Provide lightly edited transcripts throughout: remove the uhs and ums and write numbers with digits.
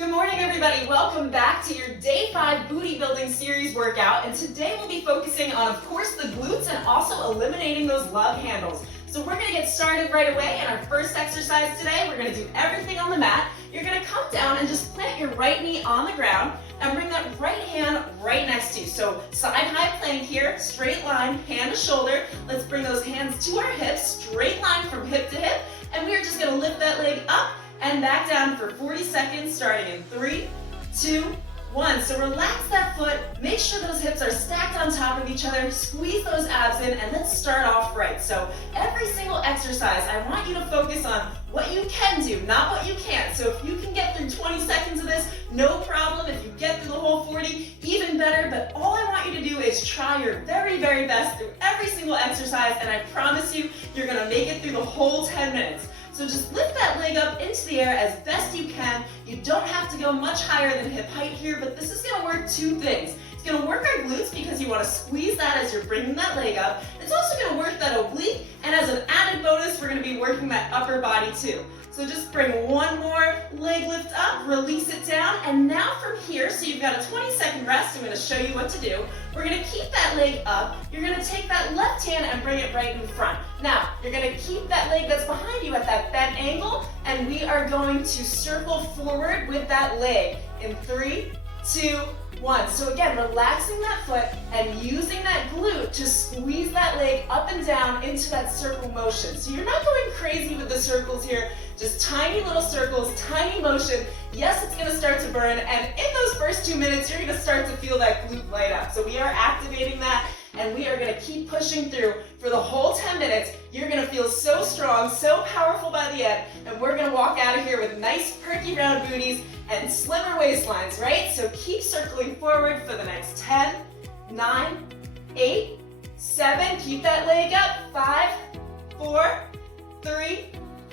Good morning, everybody. Welcome back to your Day 5 Booty Building Series workout. And today we'll be focusing on, of course, the glutes and also eliminating those love handles. So we're gonna get started right away. In our first exercise today, we're gonna do everything on the mat. You're gonna come down and just plant your right knee on the ground and bring that right hand right next to you. So side high plank here, straight line, hand to shoulder. Let's bring those hands to our hips, straight line from hip to hip. And we are just gonna lift that leg up and back down for 40 seconds, starting in 3, 2, 1. So relax that foot, make sure those hips are stacked on top of each other, squeeze those abs in, and let's start off right. So every single exercise, I want you to focus on what you can do, not what you can't. So if you can get through 20 seconds of this, no problem. If you get through the whole 40, even better. But all I want you to do is try your very, very best through every single exercise, and I promise you, you're gonna make it through the whole 10 minutes. So just lift that leg up into the air as best you can. You don't have to go much higher than hip height here, but this is gonna work two things. It's gonna work our glutes because you wanna squeeze that as you're bringing that leg up. It's also gonna work that oblique, and as an added bonus, we're gonna be working that upper body too. So just bring one more leg lift up, release it down, and now from here, so you've got a 20-second rest, I'm gonna show you what to do. We're gonna keep that leg up. You're gonna take that left hand and bring it right in front. Now, you're gonna keep that leg that's behind you at that bent angle, and we are going to circle forward with that leg in 3, 2, 1. So again, relaxing that foot and using that glute to squeeze that leg up and down into that circle motion. So you're not going crazy with the circles here, just tiny little circles, tiny motion. Yes, it's gonna start to burn, and in those first 2 minutes, you're gonna start to feel that glute light up. So we are activating that, and we are gonna keep pushing through for the whole 10 minutes. You're gonna feel so strong, so powerful by the end, and we're gonna walk out of here with nice perky round booties and slimmer waistlines, right? So keep circling forward for the next 10, 9, 8, 7, keep that leg up, 5, 4, 3,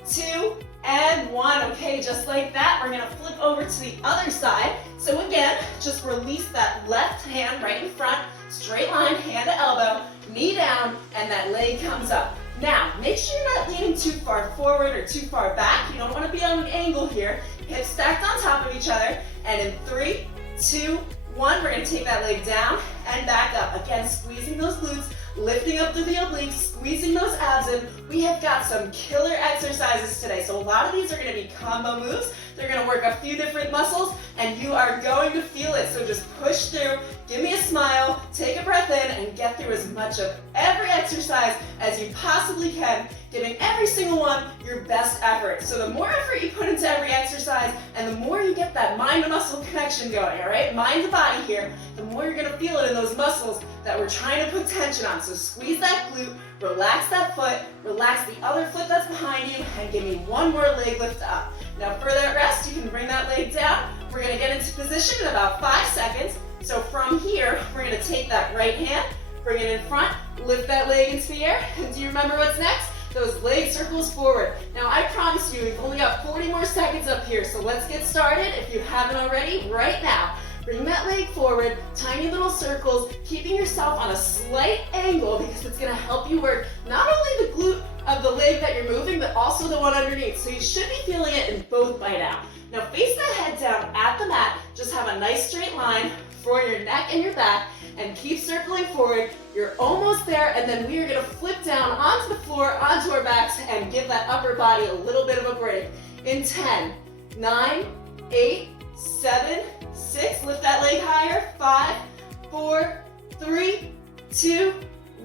2, and 1. Okay, just like that, we're gonna flip over to the other side. So again, just release that left hand right in front, straight line, hand to elbow, knee down, and that leg comes up. Now, make sure you're not leaning too far forward or too far back. You don't wanna be on an angle here. Hips stacked on top of each other. And in 3, 2, 1, we're gonna take that leg down and back up. Again, squeezing those glutes, lifting up through the obliques, squeezing those abs in. We have got some killer exercises today. So a lot of these are gonna be combo moves. They're gonna work a few different muscles, and you are going to feel it. So just push through, give me a smile, take a breath in, and get through as much of every exercise as you possibly can, giving every single one your best effort. So the more effort you put into every exercise, and the more you get that mind to muscle connection going, all right? Mind to body here, the more you're gonna feel it in those muscles that we're trying to put tension on. So squeeze that glute, relax that foot, relax the other foot that's behind you, and give me one more leg lift up. Now for that rest, you can bring that leg down. We're gonna get into position in about 5 seconds. So from here, we're gonna take that right hand, bring it in front, lift that leg into the air, and do you remember what's next? Those leg circles forward. Now I promise you, we've only got 40 more seconds up here, so let's get started. If you haven't already, right now. Bring that leg forward, tiny little circles, keeping yourself on a slight angle because it's gonna help you work not only the glute of the leg that you're moving, but also the one underneath. So you should be feeling it in both by now. Now face that head down at the mat, just have a nice straight line for your neck and your back, and keep circling forward. You're almost there, and then we are gonna flip down onto the floor, onto our backs, and give that upper body a little bit of a break. In 10, 9, 8, 7, 6, lift that leg higher, 5, 4, 3, 2,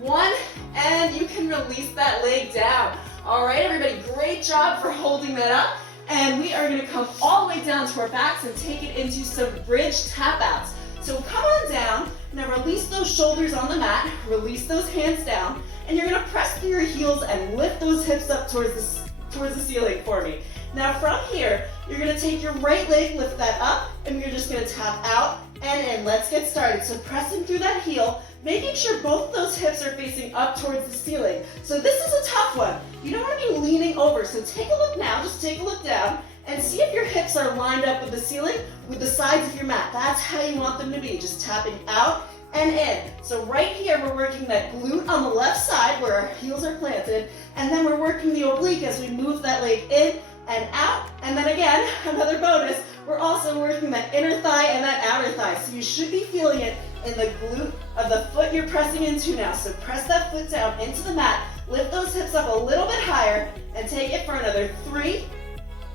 1, and you can release that leg down. All right, everybody, great job for holding that up. And we are gonna come all the way down to our backs and take it into some bridge tap outs. So come on down, now release those shoulders on the mat, release those hands down, and you're gonna press through your heels and lift those hips up towards the ceiling for me. Now from here, you're gonna take your right leg, lift that up, and you're just gonna tap out and in. Let's get started. So pressing through that heel, making sure both of those hips are facing up towards the ceiling. So this is a tough one. You don't wanna be leaning over, so take a look now, just take a look down, and see if your hips are lined up with the ceiling, with the sides of your mat. That's how you want them to be, just tapping out and in. So right here, we're working that glute on the left side where our heels are planted, and then we're working the oblique as we move that leg in, and out. And then again, another bonus, we're also working that inner thigh and that outer thigh. So you should be feeling it in the glute of the foot you're pressing into now. So press that foot down into the mat, lift those hips up a little bit higher, and take it for another 3,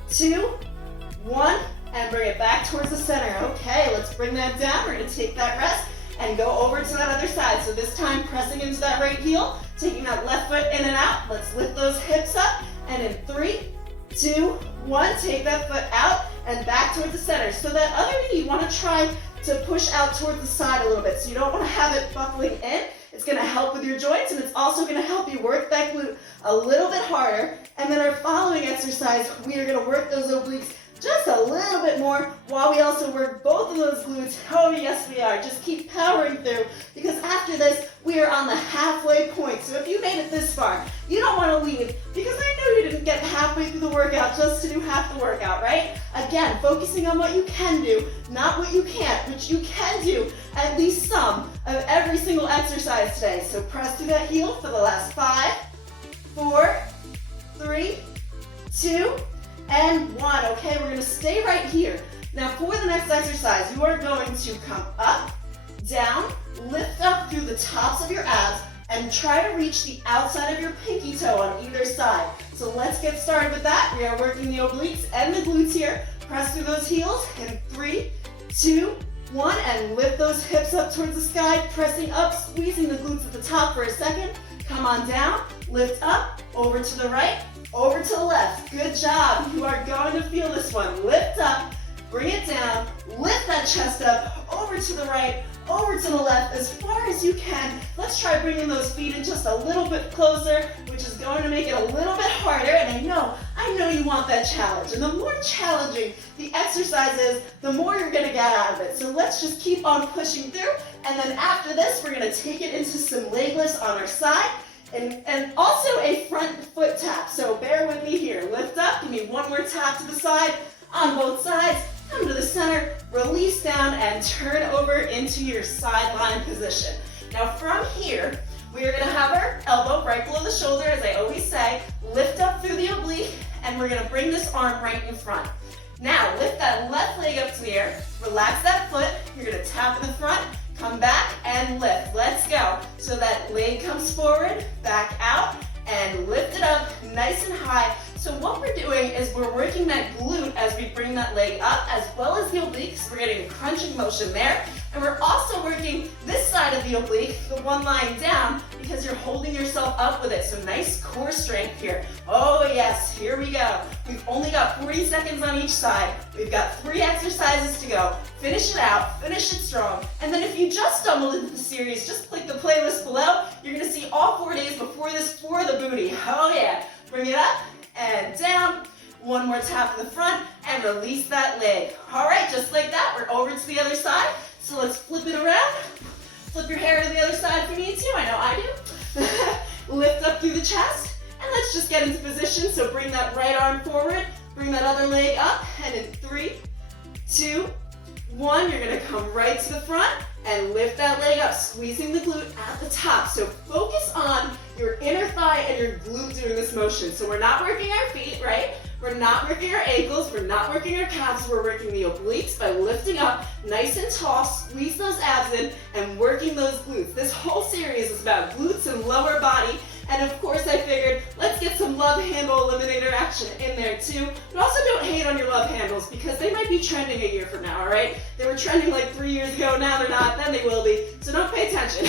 2, 1, and bring it back towards the center. Okay, let's bring that down. We're gonna take that rest and go over to that other side. So this time, pressing into that right heel, taking that left foot in and out. Let's lift those hips up, and in 3, 2, 1, take that foot out and back towards the center. So that other knee, you wanna try to push out towards the side a little bit. So you don't wanna have it buckling in. It's gonna help with your joints, and it's also gonna help you work that glute a little bit harder. And then our following exercise, we are gonna work those obliques just a little bit more while we also work both of those glutes. Oh yes, we are. Just keep powering through, because after this, we are on the halfway point. So if you made it this far, you don't want to leave, because I know you didn't get halfway through the workout just to do half the workout, right? Again, focusing on what you can do, not what you can't, which you can do at least some of every single exercise today. So press through that heel for the last 5, 4, 3, 2, and 1. Okay, we're gonna stay right here. Now for the next exercise, you are going to come up, down, lift up through the tops of your abs, and try to reach the outside of your pinky toe on either side. So let's get started with that. We are working the obliques and the glutes here. Press through those heels in 3, 2, 1, and lift those hips up towards the sky, pressing up, squeezing the glutes at the top for a second. Come on down, lift up, over to the right, over to the left. Good job. You are going to feel this one. Lift up, bring it down, lift that chest up, over to the right, over to the left, as far as you can. Let's try bringing those feet in just a little bit closer, which is going to make it a little bit harder. And I know you want that challenge. And the more challenging the exercise is, the more you're gonna get out of it. So let's just keep on pushing through. And then after this, we're gonna take it into some leg lifts on our side. And also a front foot tap. So bear with me here. Lift up, give me one more tap to the side on both sides. Come to the center, release down, and turn over into your sideline position. Now from here, we are gonna have our elbow right below the shoulder, as I always say. Lift up through the oblique, and we're gonna bring this arm right in front. Now lift that left leg up to the air, relax that foot. You're gonna tap in the front, come back and lift. Let's go. So that leg comes forward, back out, and lift it up nice and high. So what we're doing is we're working that glute as we bring that leg up, as well as the obliques. We're getting a crunching motion there. And we're also working this side of the oblique, the one lying down, because you're holding yourself up with it. So nice core strength here. Oh yes, here we go. We've only got 40 seconds on each side. We've got 3 exercises to go. Finish it out, finish it strong. And then if you just stumbled into the series, just click the playlist below. You're gonna see all 4 days before this for the booty. Oh yeah, bring it up and down. One more tap in the front and release that leg. All right, just like that, we're over to the other side. So let's flip it around. Flip your hair to the other side if you need to. I know I do. Lift up through the chest, and let's just get into position. So bring that right arm forward, bring that other leg up, and in 3, 2, 1, you're gonna come right to the front and lift that leg up, squeezing the glute at the top. So focus on your inner thigh and your glute doing this motion. So we're not working our feet, right? We're not working our ankles, we're not working our calves, we're working the obliques by lifting up nice and tall, squeeze those abs in, and working those glutes. This whole series is about glutes and lower body, and of course I figured, let's get some love handle eliminator action in there too. But also don't hate on your love handles, because they might be trending a year from now, all right? They were trending like 3 years ago, now they're not, then they will be, so don't pay attention.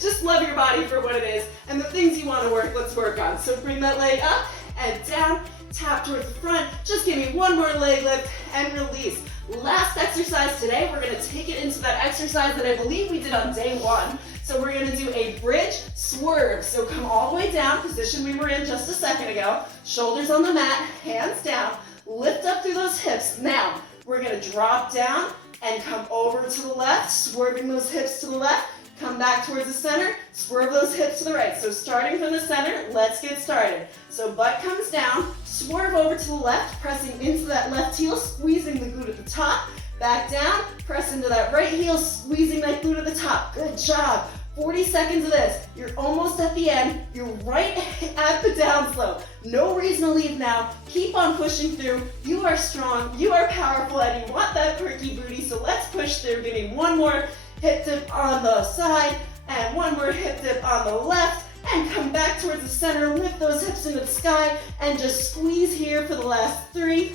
Just love your body for what it is, and the things you want to work, let's work on. So bring that leg up and down, tap towards the front, just give me one more leg lift and release. Last exercise today, we're gonna take it into that exercise that I believe we did on day 1. So we're gonna do a bridge swerve. So come all the way down, position we were in just a second ago, shoulders on the mat, hands down, lift up through those hips. Now, we're gonna drop down and come over to the left, swerving those hips to the left, come back towards the center, swerve those hips to the right. So starting from the center, let's get started. So butt comes down, swerve over to the left, pressing into that left heel, squeezing the glute at the top, back down, press into that right heel, squeezing that glute at the top. Good job. 40 seconds of this. You're almost at the end. You're right at the down slope. No reason to leave now. Keep on pushing through. You are strong, you are powerful, and you want that perky booty, so let's push through. Give me one more hip dip on the side, and one more hip dip on the left, and come back towards the center. Lift those hips into the sky, and just squeeze here for the last 3,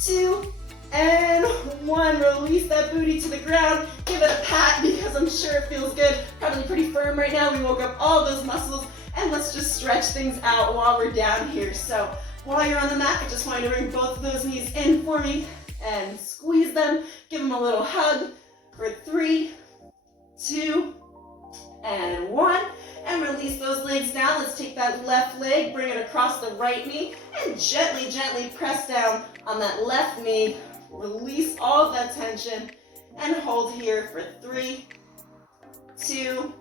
2, and 1. Release that booty to the ground. Give it a pat because I'm sure it feels good. Probably pretty firm right now. We woke up all those muscles, and let's just stretch things out while we're down here. So while you're on the mat, I just want you to bring both of those knees in for me and squeeze them. Give them a little hug for 3, 2, and 1. And release those legs down. Let's take that left leg, bring it across the right knee, and gently, gently press down on that left knee. Release all of that tension and hold here for 3, 2,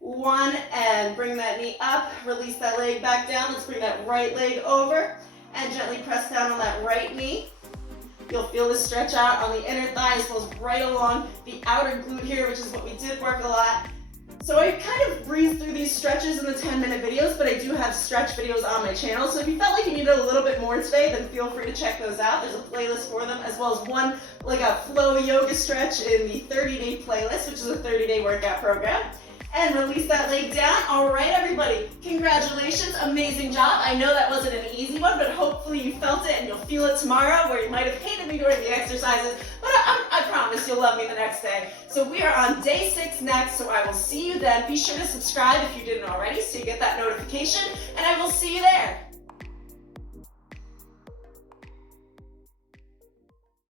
1, and bring that knee up. Release that leg back down. Let's bring that right leg over and gently press down on that right knee. You'll feel the stretch out on the inner thigh as well as right along the outer glute here, which is what we did work a lot. So I kind of breezed through these stretches in the 10-minute videos, but I do have stretch videos on my channel. So if you felt like you needed a little bit more today, then feel free to check those out. There's a playlist for them, as well as one like a flow yoga stretch in the 30-day playlist, which is a 30-day workout program. And release that leg down. All right, everybody, congratulations, amazing job. I know that wasn't an easy one, but hopefully you felt it and you'll feel it tomorrow, where you might have hated me during the exercises, but I promise you'll love me the next day. So we are on day 6 next, so I will see you then. Be sure to subscribe if you didn't already so you get that notification, and I will see you there.